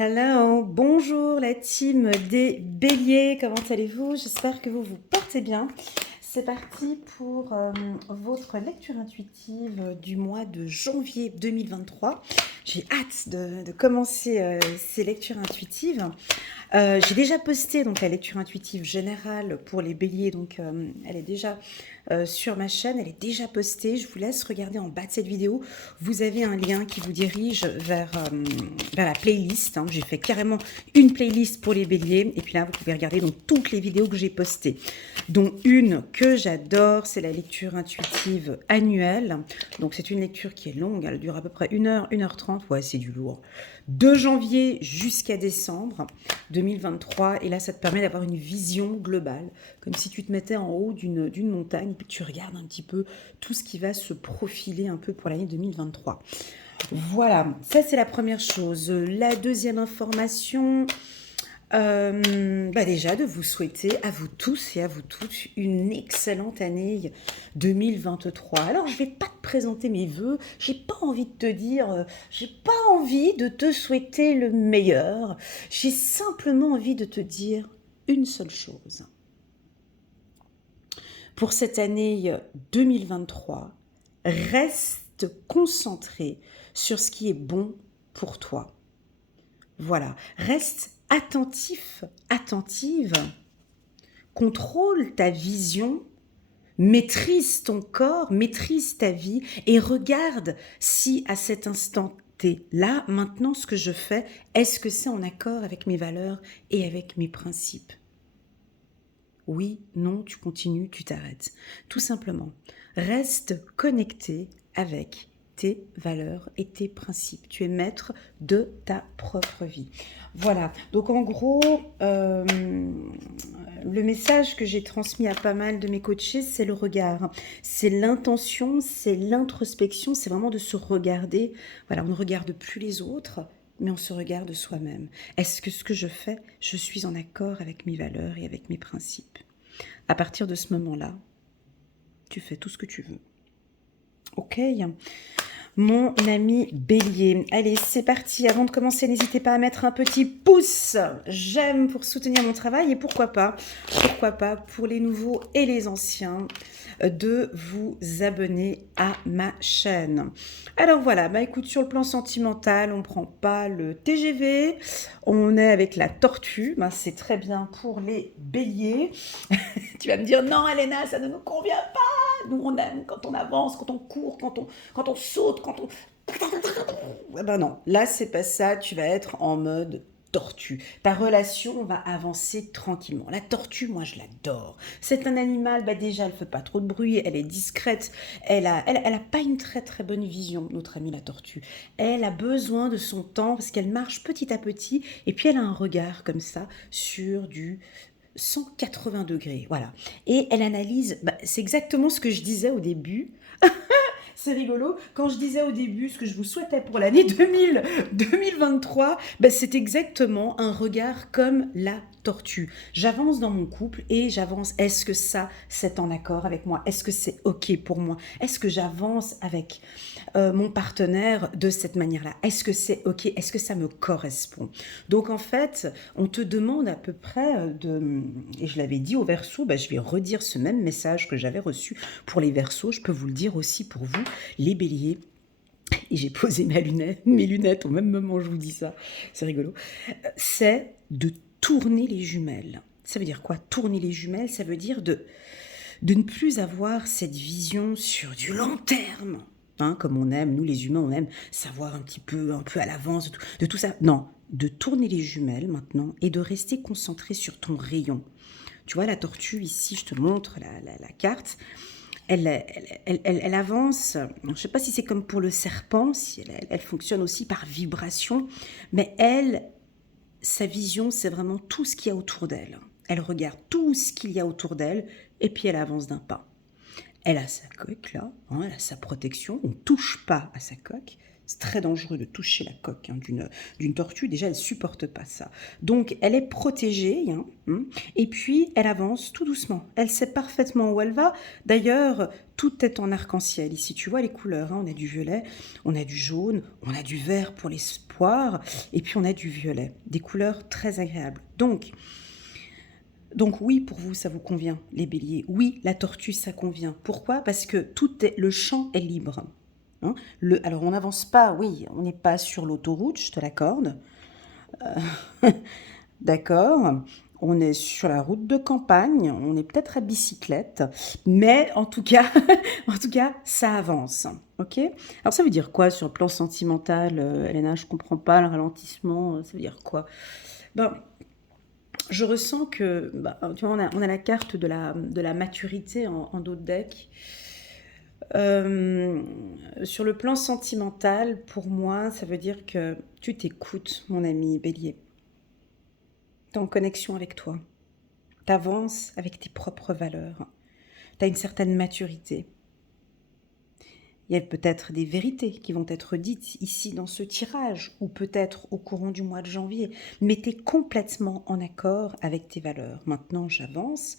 Hello, bonjour la team des béliers, comment allez-vous? J'espère que vous vous portez bien. C'est parti pour votre lecture intuitive du mois de janvier 2023. J'ai hâte de commencer ces lectures intuitives. J'ai déjà posté donc la lecture intuitive générale pour les béliers, donc elle est déjà sur ma chaîne, elle est déjà postée. Je vous laisse regarder en bas de cette vidéo. Vous avez un lien qui vous dirige vers la playlist. Hein. J'ai fait carrément une playlist pour les béliers. Et puis là, vous pouvez regarder donc toutes les vidéos que j'ai postées. Dont une que j'adore, c'est la lecture intuitive annuelle. Donc c'est une lecture qui est longue, elle dure à peu près 1 heure, 1 h 30. Ouais, c'est du lourd. De janvier jusqu'à décembre 2023. Et là, ça te permet d'avoir une vision globale, comme si tu te mettais en haut d'une montagne et puis tu regardes un petit peu tout ce qui va se profiler un peu pour l'année 2023. Voilà, ça c'est la première chose. La deuxième information, déjà de vous souhaiter à vous tous et à vous toutes une excellente année 2023. Alors je vais pas te présenter mes vœux, j'ai pas envie de te dire, j'ai pas envie de te souhaiter le meilleur, j'ai simplement envie de te dire une seule chose. Pour cette année 2023, reste concentré sur ce qui est bon pour toi. Voilà, reste attentif, attentive, contrôle ta vision, maîtrise ton corps, maîtrise ta vie et regarde si à cet instant T, là, maintenant, ce que je fais, est-ce que c'est en accord avec mes valeurs et avec mes principes? Oui, non, tu continues, tu t'arrêtes. Tout simplement, reste connecté avec tes valeurs et tes principes. Tu es maître de ta propre vie. Voilà, donc en gros, le message que j'ai transmis à pas mal de mes coachés, c'est le regard. C'est l'intention, c'est l'introspection, c'est vraiment de se regarder. Voilà, on ne regarde plus les autres, mais on se regarde soi-même. Est-ce que ce que je fais, je suis en accord avec mes valeurs et avec mes principes? À partir de ce moment-là, tu fais tout ce que tu veux. Ok, mon ami Bélier. Allez, c'est parti. Avant de commencer, n'hésitez pas à mettre un petit pouce j'aime pour soutenir mon travail et pourquoi pas pour les nouveaux et les anciens de vous abonner à ma chaîne. Alors voilà, bah écoute, sur le plan sentimental, on prend pas le TGV, on est avec la tortue, bah c'est très bien pour les béliers. Tu vas me dire non Elena, ça ne nous convient pas. Nous on aime quand on avance, quand on court, quand on saute, quand on... Ah ben non, là c'est pas ça, tu vas être en mode tortue. Ta relation va avancer tranquillement. La tortue, moi je l'adore. C'est un animal, bah déjà elle fait pas trop de bruit, elle est discrète, elle a pas une très très bonne vision, notre amie la tortue. Elle a besoin de son temps parce qu'elle marche petit à petit et puis elle a un regard comme ça sur du 180 degrés, voilà. Et elle analyse, bah, c'est exactement ce que je disais au début. C'est rigolo. Quand je disais au début ce que je vous souhaitais pour l'année 2023, ben c'est exactement un regard comme la tortue. J'avance dans mon couple et j'avance. Est-ce que ça, c'est en accord avec moi? Est-ce que c'est OK pour moi? Est-ce que j'avance avec mon partenaire de cette manière-là? Est-ce que c'est OK? Est-ce que ça me correspond? Donc en fait, on te demande à peu près de... Et je l'avais dit au Verseau, ben, je vais redire ce même message que j'avais reçu pour les Verseaux. Je peux vous le dire aussi pour vous, les béliers. Et j'ai posé mes lunettes au même moment, je vous dis ça. C'est rigolo. C'est de tourner les jumelles. Ça veut dire quoi? Tourner les jumelles, ça veut dire de ne plus avoir cette vision sur du long terme. Hein, comme on aime, nous les humains, on aime savoir un peu à l'avance de tout ça. Non, de tourner les jumelles maintenant et de rester concentré sur ton rayon. Tu vois, la tortue, ici, je te montre la carte. Elle avance, je ne sais pas si c'est comme pour le serpent, si elle fonctionne aussi par vibration, mais sa vision, c'est vraiment tout ce qu'il y a autour d'elle. Elle regarde tout ce qu'il y a autour d'elle et puis elle avance d'un pas. Elle a sa coque là, hein, elle a sa protection, on ne touche pas à sa coque, C'est très dangereux de toucher la coque, hein, d'une tortue. Déjà, elle ne supporte pas ça. Donc, elle est protégée. Hein, et puis, elle avance tout doucement. Elle sait parfaitement où elle va. D'ailleurs, tout est en arc-en-ciel. Ici, tu vois les couleurs. Hein, on a du violet, on a du jaune, on a du vert pour l'espoir. Et puis, on a du violet. Des couleurs très agréables. Donc oui, pour vous, ça vous convient, les béliers. Oui, la tortue, ça convient. Pourquoi? Parce que le champ est libre. Hein, alors, on n'avance pas, oui, on n'est pas sur l'autoroute, je te l'accorde. D'accord. On est sur la route de campagne, on est peut-être à bicyclette, mais en tout cas, en tout cas, ça avance. Ok? Alors ça veut dire quoi sur le plan sentimental, Elena? Je comprends pas le ralentissement. Ça veut dire quoi? Ben, je ressens que, tu vois, on a la carte de la maturité en dos de deck. Sur le plan sentimental, pour moi, ça veut dire que tu t'écoutes, mon ami Bélier. Tu es en connexion avec toi. Tu avances avec tes propres valeurs. Tu as une certaine maturité. Il y a peut-être des vérités qui vont être dites ici dans ce tirage, ou peut-être au courant du mois de janvier, mais tu es complètement en accord avec tes valeurs. Maintenant, j'avance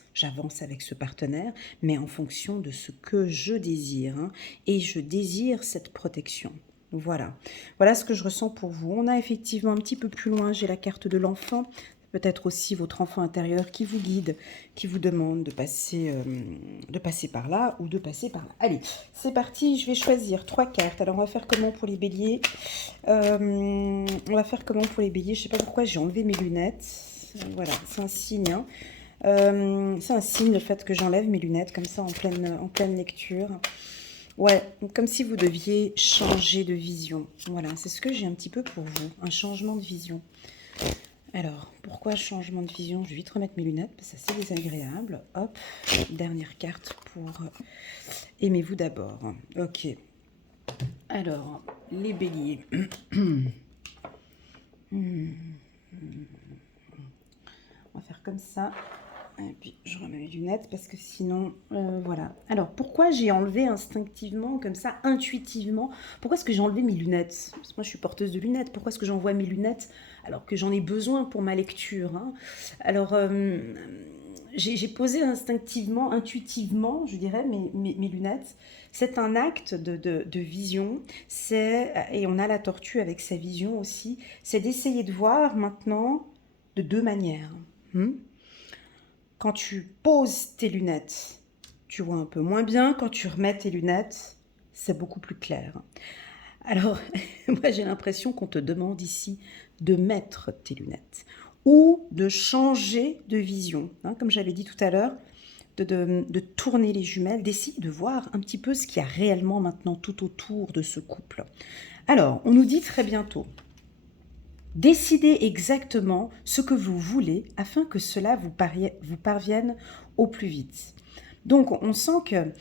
avec ce partenaire, mais en fonction de ce que je désire, hein, et je désire cette protection. Voilà. Voilà ce que je ressens pour vous. On a effectivement un petit peu plus loin, j'ai la carte de l'enfant. Peut-être aussi votre enfant intérieur qui vous guide, qui vous demande de passer par là ou de passer par là. Allez, c'est parti, je vais choisir 3 cartes. Alors, on va faire comment pour les béliers? On va faire comment pour les béliers? Je ne sais pas pourquoi j'ai enlevé mes lunettes. Voilà, c'est un signe. Hein. C'est un signe le fait que j'enlève mes lunettes comme ça en pleine lecture. Ouais, comme si vous deviez changer de vision. Voilà, c'est ce que j'ai un petit peu pour vous, un changement de vision. Alors, pourquoi changement de vision? Je vais vite remettre mes lunettes parce que c'est assez désagréable. Hop, dernière carte pour aimez-vous d'abord. Ok. Alors, les béliers. On va faire comme ça. Et puis, je remets mes lunettes parce que sinon, voilà. Alors, pourquoi j'ai enlevé instinctivement, comme ça, intuitivement? Pourquoi est-ce que j'ai enlevé mes lunettes? Parce que moi, je suis porteuse de lunettes. Pourquoi est-ce que j'envoie mes lunettes alors que j'en ai besoin pour ma lecture, hein? Alors, j'ai posé instinctivement, intuitivement, je dirais, mes lunettes. C'est un acte de vision. Et on a la tortue avec sa vision aussi. C'est d'essayer de voir maintenant de 2 manières. Quand tu poses tes lunettes, tu vois un peu moins bien. Quand tu remets tes lunettes, c'est beaucoup plus clair. Alors, moi j'ai l'impression qu'on te demande ici de mettre tes lunettes ou de changer de vision. Hein, comme j'avais dit tout à l'heure, de tourner les jumelles, d'essayer de voir un petit peu ce qu'il y a réellement maintenant tout autour de ce couple. Alors, on nous dit très bientôt, décidez exactement ce que vous voulez afin que cela vous parvienne au plus vite. Donc, on sent que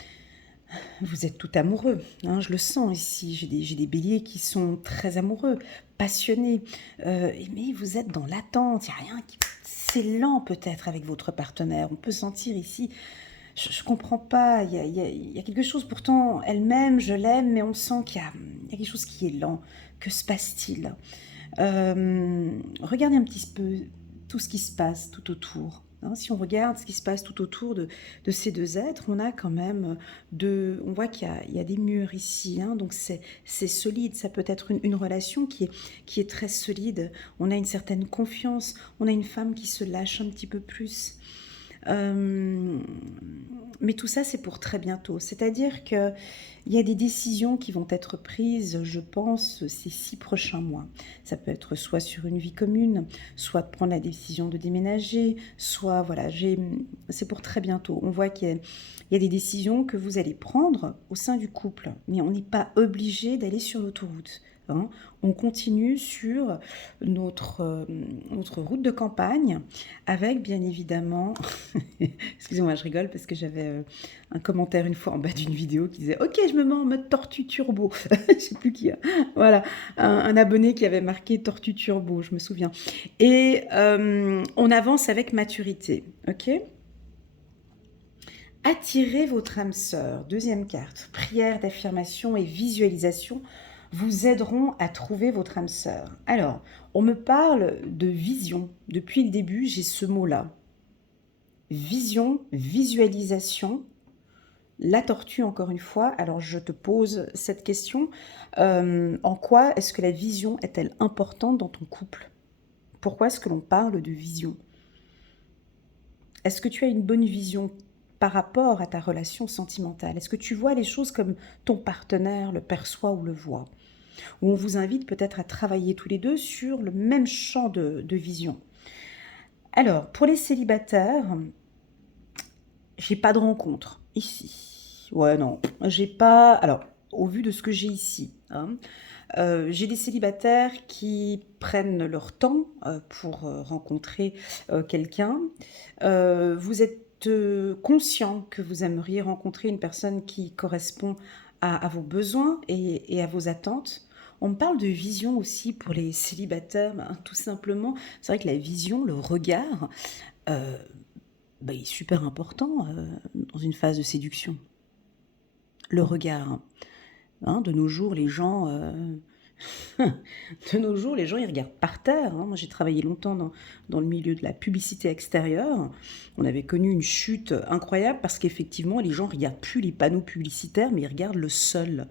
vous êtes tout amoureux, hein, je le sens ici. J'ai des béliers qui sont très amoureux, passionnés, mais vous êtes dans l'attente. Il n'y a rien qui... C'est lent peut-être avec votre partenaire. On peut sentir ici, je ne comprends pas, il y a quelque chose, pourtant elle-même, je l'aime, mais on sent qu'il y a quelque chose qui est lent. Que se passe-t-il? Regardez un petit peu tout ce qui se passe tout autour. Hein, si on regarde ce qui se passe tout autour de ces 2 êtres, on a quand même on voit qu'il y a des murs ici, hein, donc c'est solide. Ça peut être une relation qui est très solide. On a une certaine confiance, on a une femme qui se lâche un petit peu plus. Mais tout ça, c'est pour très bientôt. C'est-à-dire qu'il y a des décisions qui vont être prises, je pense, ces 6 prochains mois. Ça peut être soit sur une vie commune, soit de prendre la décision de déménager, soit, voilà, c'est pour très bientôt. On voit qu'il y a des décisions que vous allez prendre au sein du couple, mais on n'est pas obligé d'aller sur l'autoroute. Hein. On continue sur notre route de campagne avec bien évidemment, excusez-moi je rigole parce que j'avais un commentaire une fois en bas d'une vidéo qui disait ok je me mets en mode tortue turbo, je sais plus qui, voilà, un abonné qui avait marqué tortue turbo, je me souviens, et on avance avec maturité, ok. Attirez votre âme sœur, 2e carte, prière d'affirmation et visualisation. vous aideront à trouver votre âme sœur. Alors, on me parle de vision. Depuis le début, j'ai ce mot-là. Vision, visualisation. La tortue, encore une fois, alors je te pose cette question. En quoi est-ce que la vision est-elle importante dans ton couple? Pourquoi est-ce que l'on parle de vision? Est-ce que tu as une bonne vision par rapport à ta relation sentimentale? Est-ce que tu vois les choses comme ton partenaire le perçoit ou le voit? Ou on vous invite peut-être à travailler tous les deux sur le même champ de vision. Alors, pour les célibataires, j'ai pas de rencontre ici. Ouais, non, j'ai pas... Alors, au vu de ce que j'ai ici, hein, j'ai des célibataires qui prennent leur temps pour rencontrer quelqu'un. Vous êtes conscient que vous aimeriez rencontrer une personne qui correspond à vos besoins et à vos attentes. On me parle de vision aussi pour les célibataires, ben, tout simplement. C'est vrai que la vision, le regard, euh, ben, il est super important dans une phase de séduction. Le regard. Hein, de nos jours, les gens... de nos jours, les gens, ils regardent par terre. Hein. Moi, j'ai travaillé longtemps dans le milieu de la publicité extérieure. On avait connu une chute incroyable parce qu'effectivement, les gens ne regardent plus les panneaux publicitaires, mais ils regardent le sol.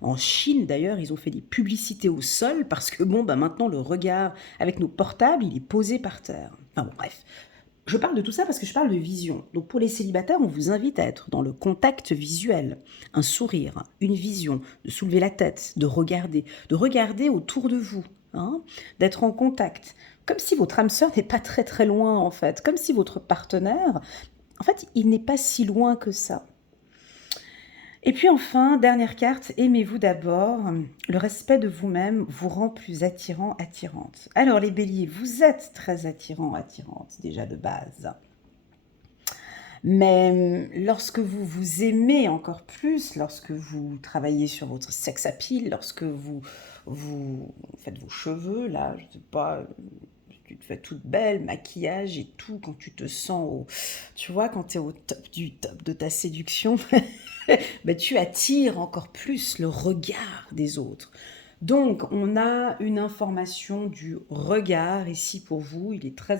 En Chine, d'ailleurs, ils ont fait des publicités au sol parce que, bon, bah, maintenant, le regard avec nos portables, il est posé par terre. Enfin bon, bref. Je parle de tout ça parce que je parle de vision. Donc pour les célibataires, on vous invite à être dans le contact visuel, un sourire, une vision, de soulever la tête, de regarder autour de vous, hein, d'être en contact. Comme si votre âme sœur n'est pas très très loin en fait, comme si votre partenaire, en fait, il n'est pas si loin que ça. Et puis enfin, dernière carte, aimez-vous d'abord. Le respect de vous-même vous rend plus attirant, attirante. Alors les béliers, vous êtes très attirant, attirante déjà de base. Mais lorsque vous vous aimez encore plus, lorsque vous travaillez sur votre sex appeal, lorsque vous faites vos cheveux, là, je sais pas, tu te fais toute belle, maquillage et tout, quand tu te sens au... Tu vois, quand tu es au top du top de ta séduction, ben, tu attires encore plus le regard des autres. Donc, on a une information du regard ici pour vous. Il est très,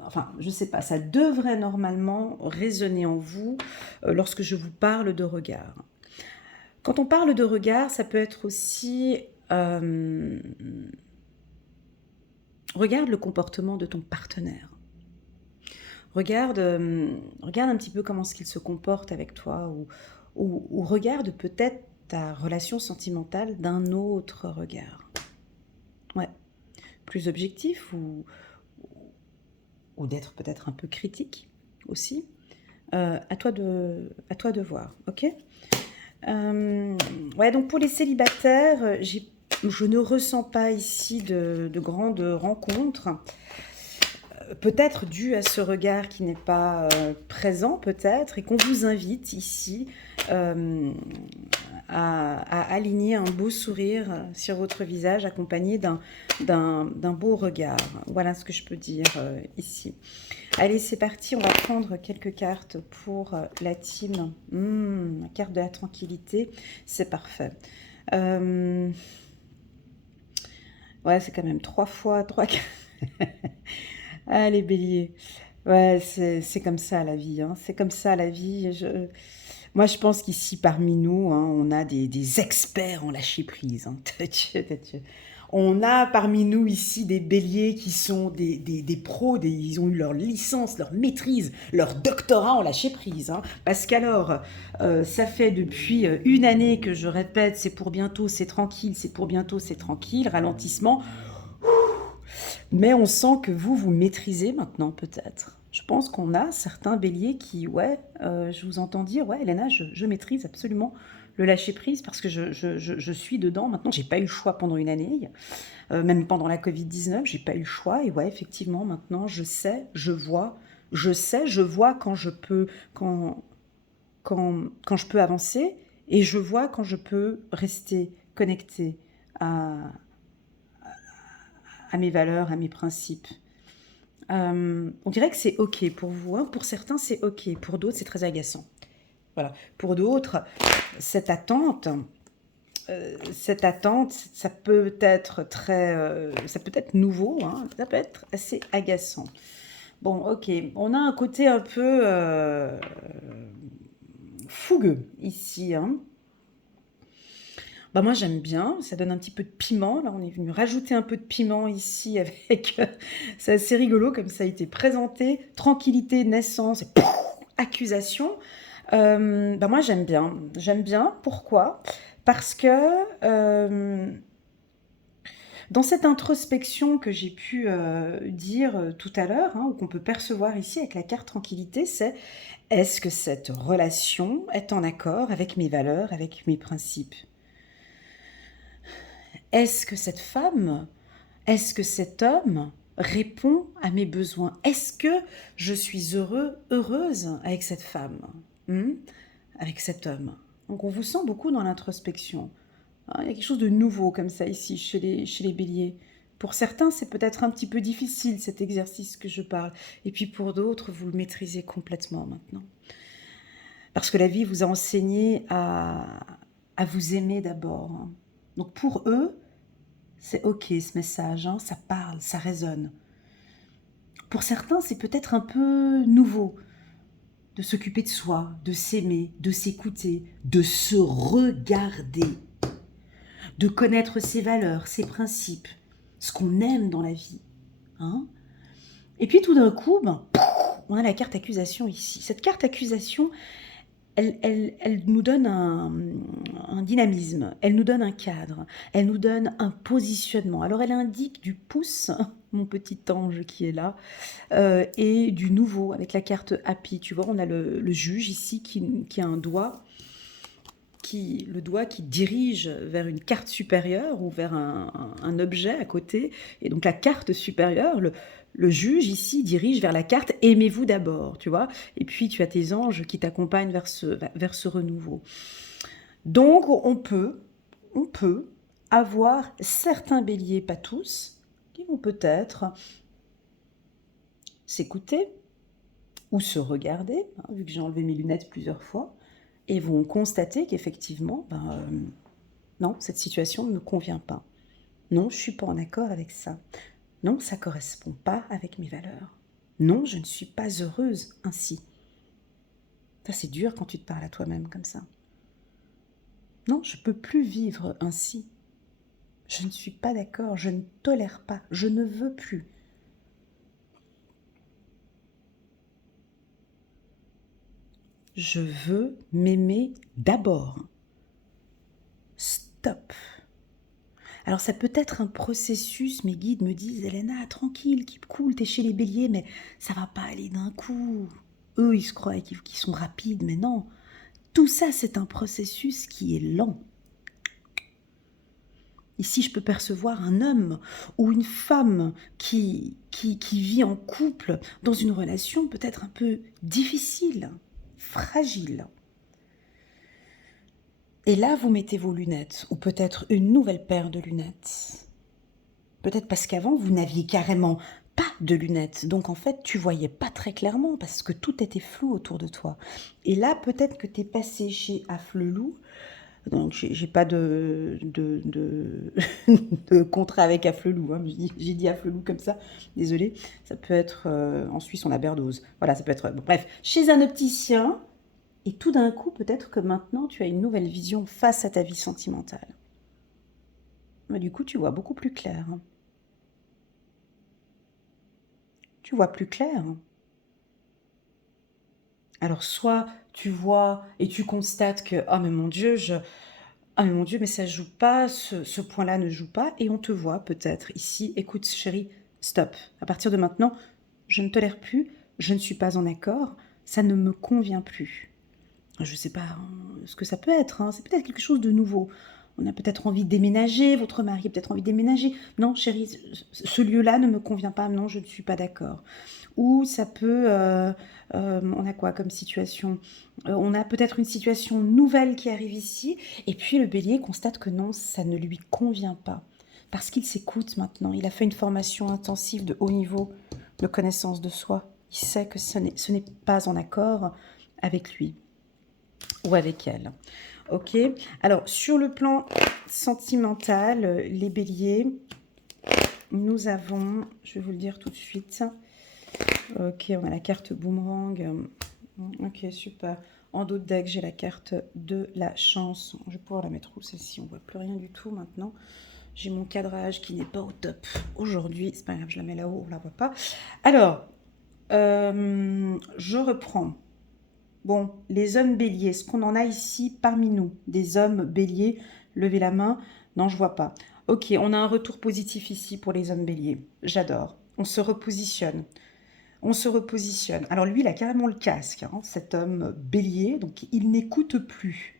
enfin, je sais pas, ça devrait normalement résonner en vous lorsque je vous parle de regard. Quand on parle de regard, ça peut être aussi... regarde le comportement de ton partenaire. Regarde un petit peu comment est-ce qu'il se comporte avec toi ou regarde peut-être ta relation sentimentale d'un autre regard. Ouais, plus objectif ou d'être peut-être un peu critique aussi. À toi de voir, ok. Ouais, donc pour les célibataires, je ne ressens pas ici de grandes rencontres. Peut-être dû à ce regard qui n'est pas présent, peut-être, et qu'on vous invite ici à aligner un beau sourire sur votre visage, accompagné d'un beau regard. Voilà ce que je peux dire ici. Allez, c'est parti, on va prendre quelques cartes pour la team. La carte de la tranquillité, c'est parfait. Ouais, c'est quand même 3 fois, 3 cartes. Ah, les béliers. Ouais, c'est comme ça la vie. Hein. C'est comme ça la vie. Moi, je pense qu'ici, parmi nous, hein, on a des experts en lâcher prise. Hein. On a parmi nous ici des béliers qui sont des pros, ils ont eu leur licence, leur maîtrise, leur doctorat en lâcher prise. Hein. Parce qu'alors, ça fait depuis une année que je répète, c'est pour bientôt, c'est tranquille, c'est pour bientôt, c'est tranquille, ralentissement. Mais on sent que vous maîtrisez maintenant peut-être. Je pense qu'on a certains béliers qui, ouais, je vous entends dire, ouais, Elena, je maîtrise absolument le lâcher-prise parce que je suis dedans. Maintenant, j'ai pas eu le choix pendant une année, même pendant la Covid-19, j'ai pas eu le choix. Et ouais, effectivement, maintenant, je sais, je vois, je vois quand je peux, quand je peux avancer et je vois quand je peux rester connecté à, à mes valeurs, à mes principes. On dirait que c'est ok pour vous. Hein. Pour certains, c'est ok. Pour d'autres, c'est très agaçant. Voilà. Pour d'autres, cette attente, cette attente, ça peut être ça peut être nouveau, hein, ça peut être assez agaçant. Bon, ok, on a un côté un peu fougueux ici, hein. Bah moi j'aime bien, ça donne un petit peu de piment. Là on est venu rajouter un peu de piment ici avec... c'est assez rigolo comme ça a été présenté. Tranquillité, naissance, et pouf, accusation. Bah moi j'aime bien. J'aime bien. Pourquoi? Parce que dans cette introspection que j'ai pu dire tout à l'heure, hein, ou qu'on peut percevoir ici avec la carte tranquillité, c'est est-ce que cette relation est en accord avec mes valeurs, avec mes principes? Est-ce que cette femme, est-ce que cet homme répond à mes besoins? Est-ce que je suis heureuse avec cette femme, avec cet homme? Donc on vous sent beaucoup dans l'introspection. Hein, il y a quelque chose de nouveau comme ça ici chez les béliers. Pour certains, c'est peut-être un petit peu difficile cet exercice que je parle. Et puis pour d'autres, vous le maîtrisez complètement maintenant. Parce que la vie vous a enseigné à vous aimer d'abord. Hein. Donc pour eux, c'est ok ce message, hein, ça parle, ça résonne. Pour certains, c'est peut-être un peu nouveau de s'occuper de soi, de s'aimer, de s'écouter, de se regarder, de connaître ses valeurs, ses principes, ce qu'on aime dans la vie. Hein. Et puis tout d'un coup, on a la carte accusation ici. Cette carte accusation, elle nous donne un dynamisme, elle nous donne un cadre, elle nous donne un positionnement. Alors elle indique du pouce, mon petit ange qui est là, et du nouveau avec la carte happy. Tu vois, on a le juge ici qui a un doigt, le doigt qui dirige vers une carte supérieure ou vers un objet à côté. Et donc la carte supérieure, le juge ici dirige vers la carte « Aimez-vous d'abord », tu vois. Et puis tu as tes anges qui t'accompagnent vers ce renouveau. Donc on peut avoir certains béliers, pas tous, qui vont peut-être s'écouter ou se regarder, hein, vu que j'ai enlevé mes lunettes plusieurs fois, et vont constater qu'effectivement, non, cette situation ne me convient pas. Non, je ne suis pas en accord avec ça. Non, ça ne correspond pas avec mes valeurs. Non, je ne suis pas heureuse ainsi. Ça, c'est dur quand tu te parles à toi-même comme ça. Non, je ne peux plus vivre ainsi. Je ne suis pas d'accord, je ne tolère pas, je ne veux plus. Je veux m'aimer d'abord. Stop. Alors ça peut être un processus, mes guides me disent, Elena, tranquille, keep cool, t'es chez les béliers, mais ça va pas aller d'un coup. Eux, ils se croient qu'ils sont rapides, mais non. Tout ça, c'est un processus qui est lent. Ici, je peux percevoir un homme ou une femme qui vit en couple dans une relation peut-être un peu difficile, fragile. Et là, vous mettez vos lunettes, ou peut-être une nouvelle paire de lunettes. Peut-être parce qu'avant, vous n'aviez carrément pas de lunettes. Donc en fait, tu voyais pas très clairement parce que tout était flou autour de toi. Et là, peut-être que tu es passé chez Afflelou. Donc j'ai pas de contrat avec Afflelou. Hein. J'ai dit Afflelou comme ça. Désolée. Ça peut être... en Suisse, on a Berdose. Voilà, ça peut être... Bon, bref, chez un opticien. Et tout d'un coup, peut-être que maintenant, tu as une nouvelle vision face à ta vie sentimentale. Mais du coup, tu vois beaucoup plus clair. Hein. Tu vois plus clair. Hein. Alors, soit tu vois et tu constates que, oh mais mon Dieu, ah mais mon Dieu, mais ça joue pas, ce point-là ne joue pas, et on te voit peut-être ici, écoute chérie, stop. À partir de maintenant, je ne tolère plus, je ne suis pas en accord, ça ne me convient plus. Je ne sais pas ce que ça peut être, hein. C'est peut-être quelque chose de nouveau. On a peut-être envie de déménager, votre mari a peut-être envie de déménager. Non, chérie, ce lieu-là ne me convient pas, non, je ne suis pas d'accord. Ou ça peut... on a quoi comme situation? On a peut-être une situation nouvelle qui arrive ici, et puis le bélier constate que non, ça ne lui convient pas. Parce qu'il s'écoute maintenant, il a fait une formation intensive de haut niveau de connaissance de soi. Il sait que ce n'est pas en accord avec lui ou avec elle. Ok. Alors, sur le plan sentimental, les béliers, nous avons, je vais vous le dire tout de suite, ok, on a la carte boomerang, ok, super. En d'autres decks, j'ai la carte de la chance. Je vais pouvoir la mettre où celle-ci? On ne voit plus rien du tout maintenant. J'ai mon cadrage qui n'est pas au top aujourd'hui. C'est pas grave, je la mets là-haut, on ne la voit pas. Alors, je reprends. Bon, les hommes béliers, est-ce qu'on en a ici parmi nous? Des hommes béliers, levez la main. Non, je vois pas. Ok, on a un retour positif ici pour les hommes béliers. J'adore. On se repositionne. On se repositionne. Alors lui, il a carrément le casque, hein, cet homme bélier, donc il n'écoute plus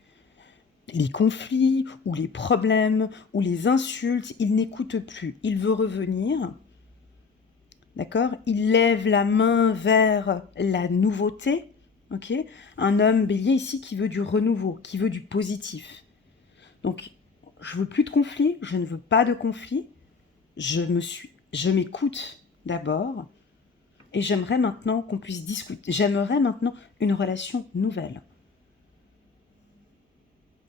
les conflits ou les problèmes ou les insultes, il n'écoute plus. Il veut revenir, d'accord? Il lève la main vers la nouveauté, ok? Un homme bélier ici qui veut du renouveau, qui veut du positif. Donc, je veux plus de conflits, je ne veux pas de conflits, je m'écoute d'abord, et j'aimerais maintenant qu'on puisse discuter. J'aimerais maintenant une relation nouvelle.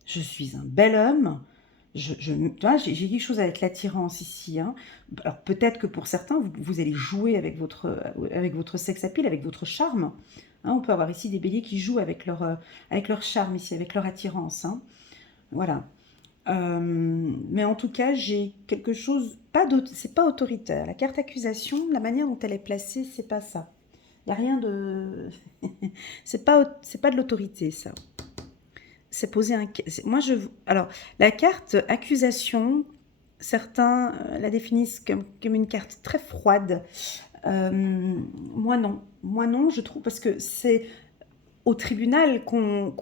Je suis un bel homme. Tu vois, j'ai quelque chose avec l'attirance ici. Hein. Alors peut-être que pour certains, vous allez jouer avec votre sex appeal, avec votre charme. Hein, on peut avoir ici des béliers qui jouent avec leur charme ici, avec leur attirance. Hein. Voilà. Mais en tout cas, j'ai quelque chose, c'est pas autoritaire. La carte accusation, la manière dont elle est placée, c'est pas ça. Il n'y a rien de... c'est pas de l'autorité, ça. C'est poser un... Alors, la carte accusation, certains la définissent comme une carte très froide. Moi, non. Moi, non, je trouve, parce que c'est au tribunal qu'on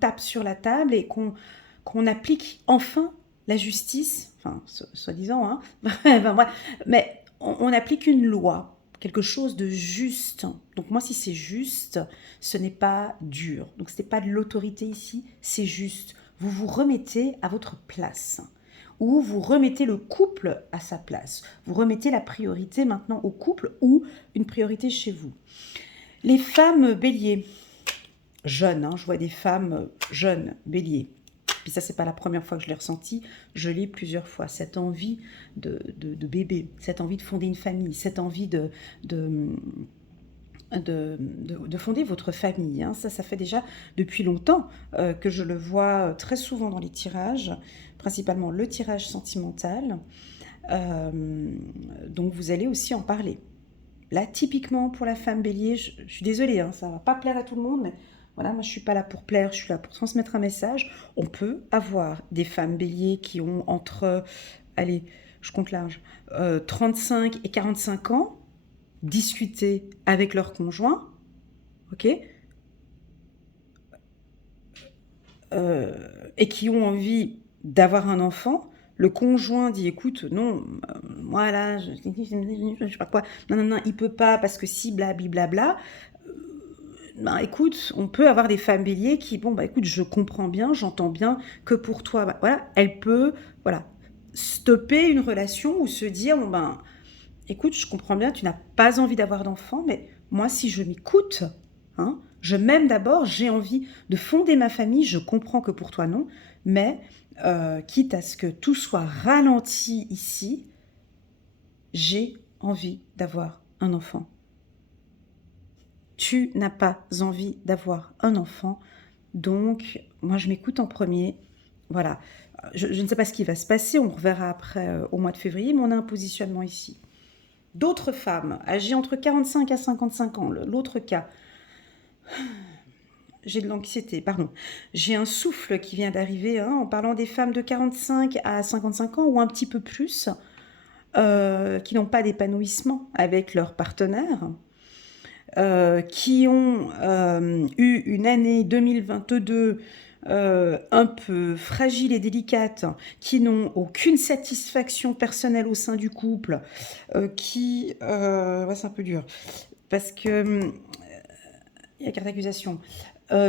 tape sur la table et qu'on applique enfin la justice, enfin, soi-disant, hein. Enfin, mais on applique une loi, quelque chose de juste. Donc moi, si c'est juste, ce n'est pas dur. Donc ce n'est pas de l'autorité ici, c'est juste. Vous vous remettez à votre place. Ou vous remettez le couple à sa place. Vous remettez la priorité maintenant au couple ou une priorité chez vous. Les femmes béliers, jeunes, hein, je vois des femmes jeunes, béliers. Puis ça, c'est pas la première fois que je l'ai ressenti, je l'ai plusieurs fois. Cette envie de bébé, cette envie de fonder une famille, cette envie de fonder votre famille. Hein. Ça fait déjà depuis longtemps que je le vois très souvent dans les tirages, principalement le tirage sentimental. Donc vous allez aussi en parler. Là, typiquement pour la femme bélier, je suis désolée, hein, ça ne va pas plaire à tout le monde, mais voilà, moi je ne suis pas là pour plaire, je suis là pour transmettre un message. On peut avoir des femmes béliers qui ont entre, allez, je compte l'âge, 35 et 45 ans, discuter avec leur conjoint, ok, et qui ont envie d'avoir un enfant. Le conjoint dit, écoute, non, moi là, je sais pas quoi, non, il peut pas parce que si, blablabla. Ben, écoute, on peut avoir des femmes béliers qui, bon, bah écoute, je comprends bien, j'entends bien que pour toi, bah, voilà, elle peut, voilà, stopper une relation ou se dire, bon ben, écoute, je comprends bien, tu n'as pas envie d'avoir d'enfant, mais moi, si je m'écoute, hein, je m'aime d'abord, j'ai envie de fonder ma famille, je comprends que pour toi non, mais quitte à ce que tout soit ralenti ici, j'ai envie d'avoir un enfant. Tu n'as pas envie d'avoir un enfant, donc moi je m'écoute en premier. Voilà, je ne sais pas ce qui va se passer, on reverra après au mois de février, mais on a un positionnement ici. D'autres femmes âgées entre 45 à 55 ans, l'autre cas, j'ai de l'anxiété, pardon, j'ai un souffle qui vient d'arriver, hein, en parlant des femmes de 45 à 55 ans ou un petit peu plus, qui n'ont pas d'épanouissement avec leur partenaire. Qui ont eu une année 2022 un peu fragile et délicate, qui n'ont aucune satisfaction personnelle au sein du couple, ouais, c'est un peu dur, parce que il y a carte d'accusation,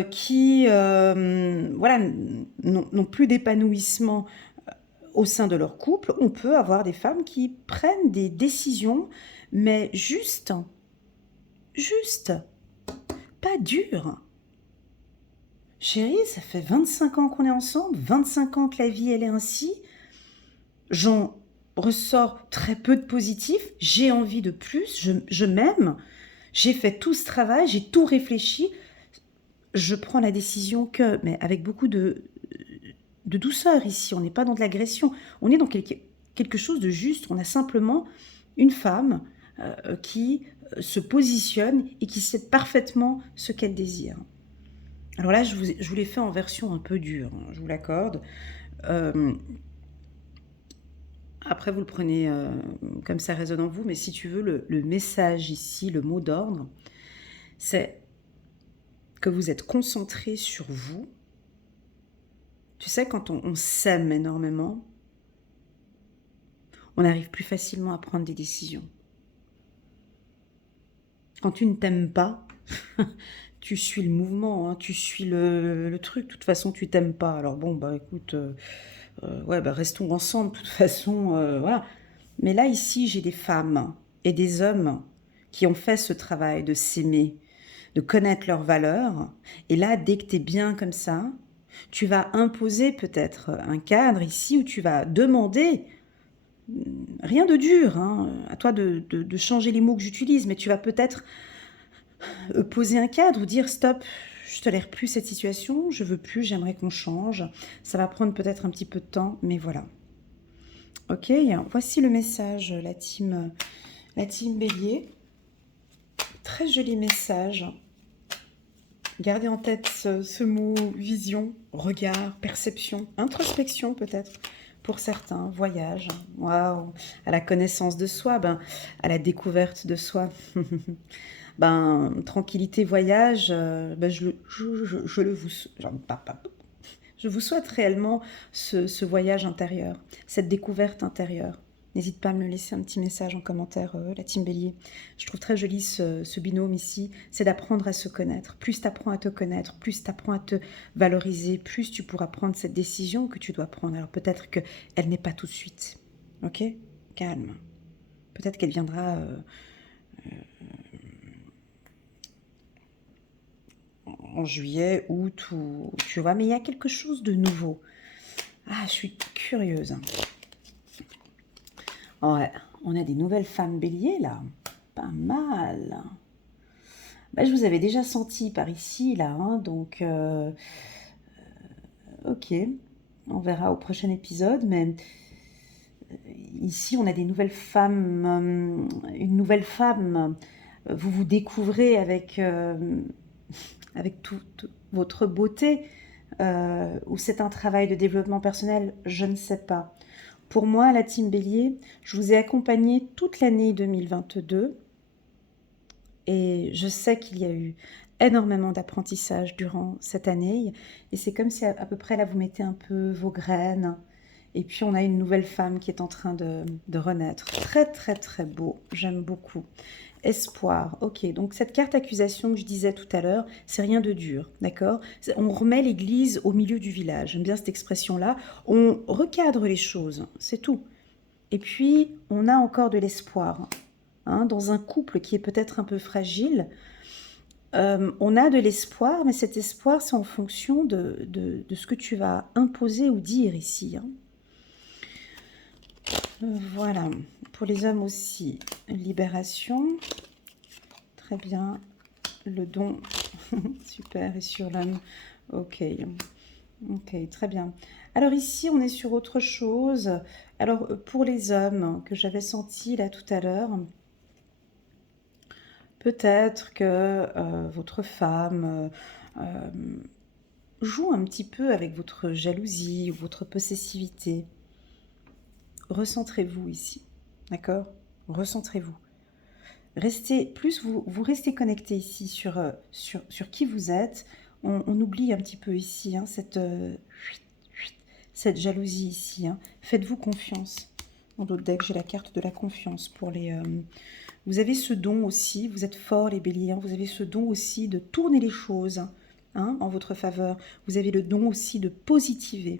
qui voilà, n'ont plus d'épanouissement au sein de leur couple. On peut avoir des femmes qui prennent des décisions, mais juste, pas dur. Chérie, ça fait 25 ans qu'on est ensemble, 25 ans que la vie, elle est ainsi. J'en ressors très peu de positif, j'ai envie de plus, je m'aime, j'ai fait tout ce travail, j'ai tout réfléchi, je prends la décision que, mais avec beaucoup de douceur ici, on n'est pas dans de l'agression, on est dans quelque chose de juste, on a simplement une femme qui se positionne et qui sait parfaitement ce qu'elle désire. Alors là, je vous l'ai fait en version un peu dure, hein, je vous l'accorde. Après, vous le prenez comme ça résonne en vous, mais si tu veux, le message ici, le mot d'ordre, c'est que vous êtes concentré sur vous. Tu sais, quand on s'aime énormément, on arrive plus facilement à prendre des décisions. Quand tu ne t'aimes pas, tu suis le mouvement, hein, tu suis le truc. De toute façon, tu t'aimes pas. Alors bon, bah écoute, ouais, bah restons ensemble. De toute façon, voilà. Mais là, ici, j'ai des femmes et des hommes qui ont fait ce travail de s'aimer, de connaître leurs valeurs. Et là, dès que tu es bien comme ça, tu vas imposer peut-être un cadre ici où tu vas demander, rien de dur, hein, à toi de changer les mots que j'utilise, mais tu vas peut-être poser un cadre ou dire stop, je tolère plus cette situation, je veux plus, j'aimerais qu'on change. Ça va prendre peut-être un petit peu de temps, mais voilà. Ok, voici le message, la team Bélier. Très joli message. Gardez en tête ce mot vision, regard, perception, introspection peut-être pour certains, voyage, waouh, à la connaissance de soi, à la découverte de soi. Tranquillité, voyage, je vous souhaite réellement ce voyage intérieur, cette découverte intérieure. N'hésite pas à me laisser un petit message en commentaire, la team Bélier. Je trouve très joli ce binôme ici, c'est d'apprendre à se connaître. Plus tu apprends à te connaître, plus tu apprends à te valoriser, plus tu pourras prendre cette décision que tu dois prendre. Alors peut-être qu'elle n'est pas tout de suite, ok? Calme. Peut-être qu'elle viendra en juillet, août, ou tu vois, mais il y a quelque chose de nouveau. Ah, je suis curieuse. Ouais, on a des nouvelles femmes béliers là. Pas mal. Je vous avais déjà senti par ici là, hein, donc ok, on verra au prochain épisode, mais ici on a des nouvelles femmes, une nouvelle femme, vous vous découvrez avec toute votre beauté, ou c'est un travail de développement personnel, je ne sais pas. Pour moi, la team Bélier, je vous ai accompagné toute l'année 2022 et je sais qu'il y a eu énormément d'apprentissage durant cette année et c'est comme si à peu près là vous mettez un peu vos graines et puis on a une nouvelle femme qui est en train de renaître. Très très très beau, j'aime beaucoup. Espoir, ok, donc cette carte accusation que je disais tout à l'heure, c'est rien de dur, d'accord? On remet l'église au milieu du village, j'aime bien cette expression-là, on recadre les choses, c'est tout. Et puis, on a encore de l'espoir. Hein, dans un couple qui est peut-être un peu fragile, on a de l'espoir, mais cet espoir, c'est en fonction de ce que tu vas imposer ou dire ici. Hein. Voilà, pour les hommes aussi, libération, très bien, le don, super, et sur l'homme, ok, très bien. Alors ici, on est sur autre chose. Alors, pour les hommes que j'avais senti là tout à l'heure, peut-être que votre femme joue un petit peu avec votre jalousie ou votre possessivité. Recentrez-vous ici, d'accord? Recentrez-vous. Restez, plus vous restez connecté ici sur qui vous êtes, on oublie un petit peu ici hein, cette jalousie ici. Hein. Faites-vous confiance. Dans l'autre deck, j'ai la carte de la confiance pour les... vous avez ce don aussi, vous êtes forts les béliers, hein, vous avez ce don aussi de tourner les choses hein, en votre faveur. Vous avez le don aussi de positiver.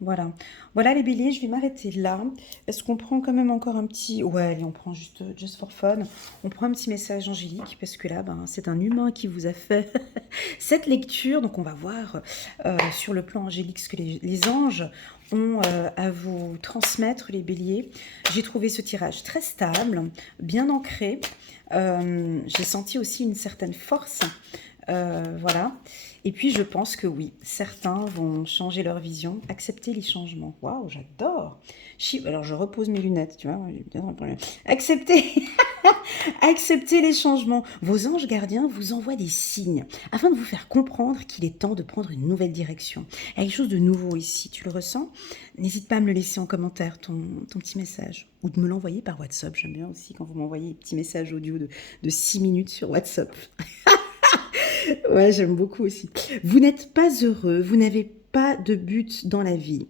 Voilà. Voilà les béliers, je vais m'arrêter là. Est-ce qu'on prend quand même encore un petit... Ouais, allez, on prend juste just for fun. On prend un petit message angélique parce que là, ben, c'est un humain qui vous a fait cette lecture. Donc on va voir sur le plan angélique ce que les anges ont à vous transmettre, les béliers. J'ai trouvé ce tirage très stable, bien ancré. J'ai senti aussi une certaine force. Voilà. Et puis, je pense que oui, certains vont changer leur vision, accepter les changements. Waouh, j'adore. Alors, je repose mes lunettes, tu vois. Accepter, accepter les changements. Vos anges gardiens vous envoient des signes afin de vous faire comprendre qu'il est temps de prendre une nouvelle direction. Il y a quelque chose de nouveau ici, tu le ressens? N'hésite pas à me le laisser en commentaire, ton petit message. Ou de me l'envoyer par WhatsApp. J'aime bien aussi quand vous m'envoyez des petits messages audio de 6 minutes sur WhatsApp. Ouais, j'aime beaucoup aussi. Vous n'êtes pas heureux, vous n'avez pas de but dans la vie.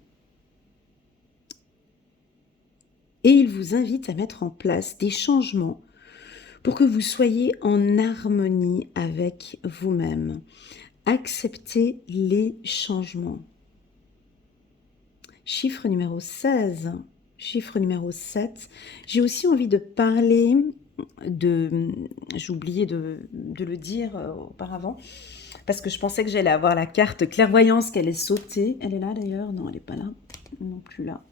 Et il vous invite à mettre en place des changements pour que vous soyez en harmonie avec vous-même. Acceptez les changements. Chiffre numéro 16, chiffre numéro 7. J'ai aussi envie de parler j'ai oublié de le dire auparavant, parce que je pensais que j'allais avoir la carte clairvoyance qu'elle est sautée. Elle est là d'ailleurs? Non, elle n'est pas là. Non plus là.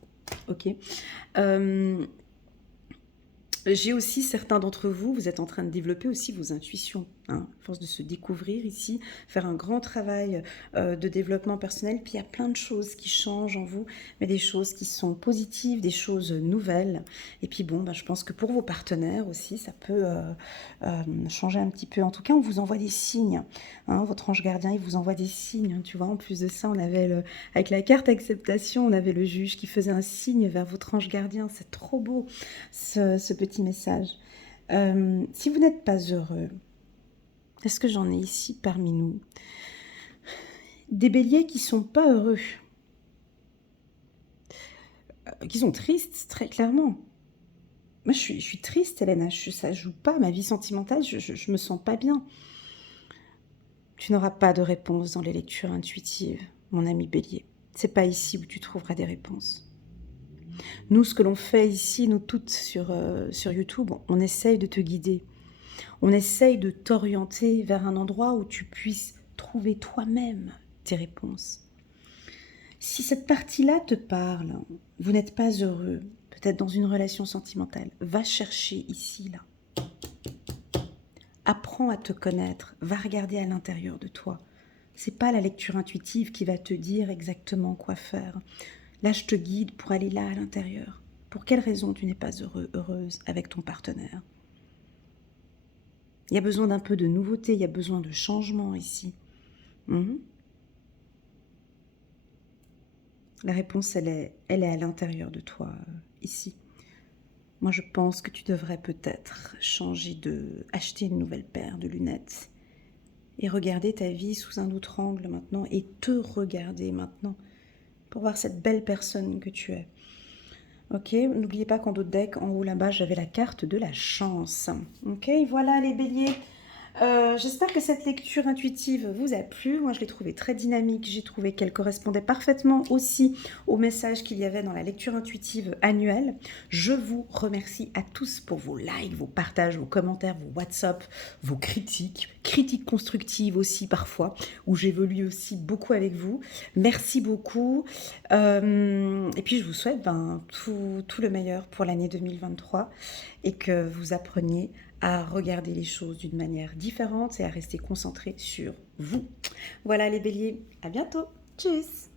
Ok. J'ai aussi certains d'entre vous, vous êtes en train de développer aussi vos intuitions, hein, à force de se découvrir ici, faire un grand travail de développement personnel. Puis il y a plein de choses qui changent en vous, mais des choses qui sont positives, des choses nouvelles. Et puis bon, je pense que pour vos partenaires aussi, ça peut changer un petit peu. En tout cas, on vous envoie des signes. Hein, votre ange gardien, il vous envoie des signes. Hein, tu vois, en plus de ça, on avait avec la carte acceptation, on avait le juge qui faisait un signe vers votre ange gardien. C'est trop beau, ce petit message. Si vous n'êtes pas heureux, est-ce que j'en ai ici parmi nous? Des béliers qui sont pas heureux, qui sont tristes, très clairement. Moi, je suis triste, Hélène. Ça joue pas, ma vie sentimentale, je me sens pas bien. Tu n'auras pas de réponse dans les lectures intuitives, mon ami bélier. C'est pas ici où tu trouveras des réponses. Nous, ce que l'on fait ici, nous toutes sur YouTube, on essaye de te guider. On essaye de t'orienter vers un endroit où tu puisses trouver toi-même tes réponses. Si cette partie-là te parle, vous n'êtes pas heureux, peut-être dans une relation sentimentale, va chercher ici, là. Apprends à te connaître, va regarder à l'intérieur de toi. C'est pas la lecture intuitive qui va te dire exactement quoi faire. Là, je te guide pour aller là à l'intérieur. Pour quelle raison tu n'es pas heureux, heureuse avec ton partenaire? Il y a besoin d'un peu de nouveauté, il y a besoin de changement ici. La réponse, elle est à l'intérieur de toi, ici. Moi, je pense que tu devrais peut-être acheter une nouvelle paire de lunettes et regarder ta vie sous un autre angle maintenant et te regarder maintenant pour voir cette belle personne que tu es. Ok, n'oubliez pas qu'en d'autres decks, en haut là-bas, j'avais la carte de la chance. Ok, voilà les béliers. J'espère que cette lecture intuitive vous a plu. Moi, je l'ai trouvée très dynamique. J'ai trouvé qu'elle correspondait parfaitement aussi au message qu'il y avait dans la lecture intuitive annuelle. Je vous remercie à tous pour vos likes, vos partages, vos commentaires, vos WhatsApp, vos critiques constructives aussi parfois, où j'évolue aussi beaucoup avec vous. Merci beaucoup. Et puis, je vous souhaite tout le meilleur pour l'année 2023 et que vous appreniez à regarder les choses d'une manière différente et à rester concentré sur vous. Voilà les béliers, à bientôt. Tchuss!